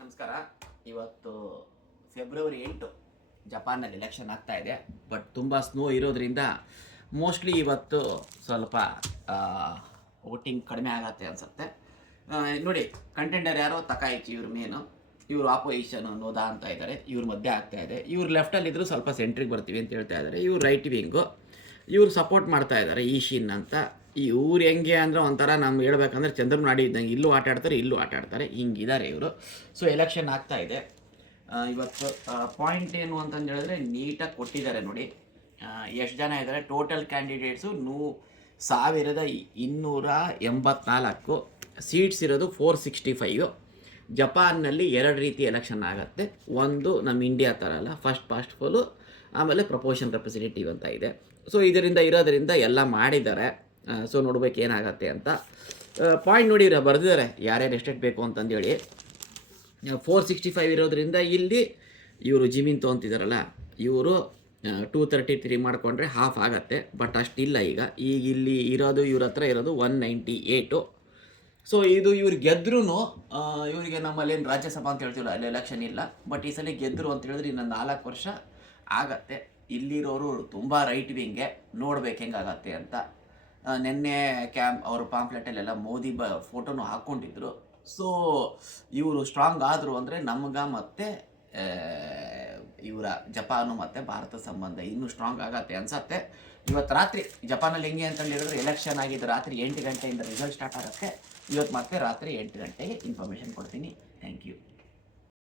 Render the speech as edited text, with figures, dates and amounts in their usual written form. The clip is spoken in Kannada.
ನಮಸ್ಕಾರ. ಇವತ್ತು ಫೆಬ್ರವರಿ 8 ಜಪಾನ್ನಲ್ಲಿ ಎಲೆಕ್ಷನ್ ಆಗ್ತಾ ಇದೆ. ಬಟ್ ತುಂಬ ಸ್ನೋ ಇರೋದ್ರಿಂದ ಮೋಸ್ಟ್ಲಿ ಇವತ್ತು ಸ್ವಲ್ಪ ವೋಟಿಂಗ್ ಕಡಿಮೆ ಆಗತ್ತೆ ಅನಿಸುತ್ತೆ. ನೋಡಿ, ಕಂಟೆಂಡರ್ ಯಾರೋ ತಕಾಯಿಚಿ ಇವ್ರ ಮೇನು, ಇವರು ಆಪೋಸಿಷನ್ ನೋದಾ ಅಂತ ಇದ್ದಾರೆ. ಇವ್ರ ಮಧ್ಯೆ ಆಗ್ತಾ ಇದೆ. ಇವ್ರು ಲೆಫ್ಟಲ್ಲಿದ್ದರೂ ಸ್ವಲ್ಪ ಸೆಂಟ್ರಿಗೆ ಬರ್ತೀವಿ ಅಂತ ಹೇಳ್ತಾ ಇದ್ದಾರೆ. ಇವ್ರು ರೈಟ್ ವಿಂಗು, ಇವ್ರು ಸಪೋರ್ಟ್ ಮಾಡ್ತಾ ಇದ್ದಾರೆ ಈಶಿನ್ ಅಂತ. ಇವ್ರು ಹೆಂಗೆ ಅಂದರೆ ಒಂಥರ ನಮ್ಗೆ ಹೇಳ್ಬೇಕಂದ್ರೆ ಚಂದ್ರನಾಡಿ ಇದ್ದಂಗೆ, ಇಲ್ಲೂ ಆಟ ಆಡ್ತಾರೆ ಇಲ್ಲೂ ಆಟ ಆಡ್ತಾರೆ, ಹಿಂಗಿದ್ದಾರೆ ಇವರು. ಸೊ ಎಲೆಕ್ಷನ್ ಆಗ್ತಾ ಇದೆ ಇವತ್ತು. ಪಾಯಿಂಟ್ ಏನು ಅಂತಂದು ಹೇಳಿದ್ರೆ ನೀಟಾಗಿ ಕೊಟ್ಟಿದ್ದಾರೆ ನೋಡಿ. ಎಷ್ಟು ಜನ ಇದ್ದಾರೆ ಟೋಟಲ್ ಕ್ಯಾಂಡಿಡೇಟ್ಸು 1284 ಸೀಟ್ಸ್ ಇರೋದು 465. ಜಪಾನ್ನಲ್ಲಿ 2 ರೀತಿ ಎಲೆಕ್ಷನ್ ಆಗುತ್ತೆ. ಒಂದು ನಮ್ಮ ಇಂಡಿಯಾ ಥರ ಅಲ್ಲ, ಫಸ್ಟ್ ಫೋಲು, ಆಮೇಲೆ ಪ್ರಪೋರ್ಷನ್ ರೆಪ್ರೆಸೆಂಟೇಟಿವ್ ಅಂತ ಇದೆ. ಸೊ ಇದರಿಂದ ಇರೋದರಿಂದ ಎಲ್ಲ ಮಾಡಿದ್ದಾರೆ. ಸೊ ನೋಡ್ಬೇಕು ಏನಾಗತ್ತೆ ಅಂತ. ಪಾಯಿಂಟ್ ನೋಡಿ ಬರೆದಿದ್ದಾರೆ ಯಾರ್ಯಾರು ಎಷ್ಟೆಷ್ಟು ಬೇಕು ಅಂತಂದೇಳಿ. 465 ಇರೋದ್ರಿಂದ ಇಲ್ಲಿ ಇವರು ಜಿಮಿನ್ ತೊಗೊತಿದ್ದಾರಲ್ಲ, ಇವರು 233 ಮಾಡಿಕೊಂಡ್ರೆ ಹಾಫ್ ಆಗುತ್ತೆ. ಬಟ್ ಅಷ್ಟಿಲ್ಲ ಈಗ ಇಲ್ಲಿ ಇರೋದು, ಇವ್ರ ಹತ್ರ ಇರೋದು 198. ಸೊ ಇದು ಇವ್ರು ಗೆದ್ರೂ ಇವರಿಗೆ ನಮ್ಮಲ್ಲೇನು ರಾಜ್ಯಸಭಾ ಅಂತ ಹೇಳ್ತೀವಲ್ಲ, ಅಲ್ಲಿ ಎಲೆಕ್ಷನ್ ಇಲ್ಲ. ಬಟ್ ಈ ಸಲ ಗೆದ್ದರು ಅಂತ ಹೇಳಿದ್ರೆ ಇನ್ನೊಂದು 4 ವರ್ಷ ಆಗತ್ತೆ. ಇಲ್ಲಿರೋರು ತುಂಬ ರೈಟ್ ವಿಂಗೆ, ನೋಡ್ಬೇಕು ಹೆಂಗಾಗತ್ತೆ ಅಂತ. ನಿನ್ನೆ ಅವರು ಪಾಂಪ್ಲೆಟಲ್ಲೆಲ್ಲ ಮೋದಿ ಫೋಟೋನು ಹಾಕ್ಕೊಂಡಿದ್ರು. ಸೊ ಇವರು ಸ್ಟ್ರಾಂಗ್ ಆದರು ಅಂದರೆ ನಮ್ಗೆ ಮತ್ತು ಇವರ ಜಪಾನು ಮತ್ತು ಭಾರತ ಸಂಬಂಧ ಇನ್ನೂ ಸ್ಟ್ರಾಂಗ್ ಆಗತ್ತೆ ಅನ್ಸತ್ತೆ. ಇವತ್ತು ರಾತ್ರಿ ಜಪಾನಲ್ಲಿ ಹೆಂಗೆ ಅಂತಂದು ಹೇಳಿದ್ರೆ, ಎಲೆಕ್ಷನ್ ಆಗಿದ್ದು ರಾತ್ರಿ 8 ಗಂಟೆಯಿಂದ ರಿಸಲ್ಟ್ ಸ್ಟಾರ್ಟ್ ಆಗುತ್ತೆ. ಇವತ್ತು ಮತ್ತೆ ರಾತ್ರಿ 8 ಗಂಟೆಗೆ ಇನ್ಫಾರ್ಮೇಷನ್ ಕೊಡ್ತೀನಿ. Thank you.